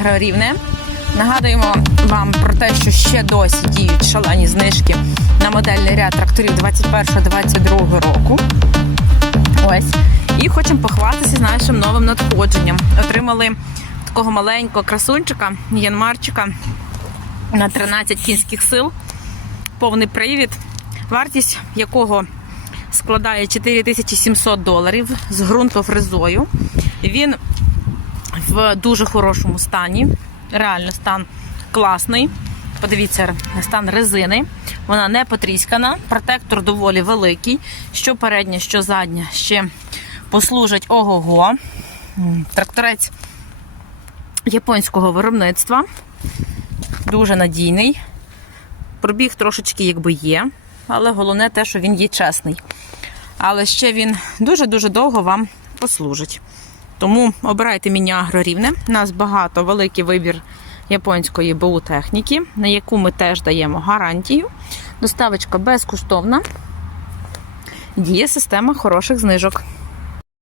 Агрорівне. Нагадуємо вам про те, що ще досі діють шалені знижки на модельний ряд тракторів 21-22 року. Ось. І хочемо похвастатися з нашим новим надходженням. Отримали такого маленького красунчика, янмарчика на 13 кінських сил, повний привід, вартість якого складає 4700 доларів з ґрунтофрезою. Він в дуже хорошому стані. Реально стан класний. Подивіться, стан резини. Вона не потріскана. Протектор доволі великий. Що передня, що задня ще послужить ого-го. Тракторець японського виробництва. Дуже надійний. Пробіг трошечки якби є, але головне те, що він є чесний. Але ще він дуже-дуже довго вам послужить. Тому обирайте міні агрорівне. У нас багато великий вибір японської БУ техніки, на яку ми теж даємо гарантію. Доставочка безкоштовна. Діє система хороших знижок.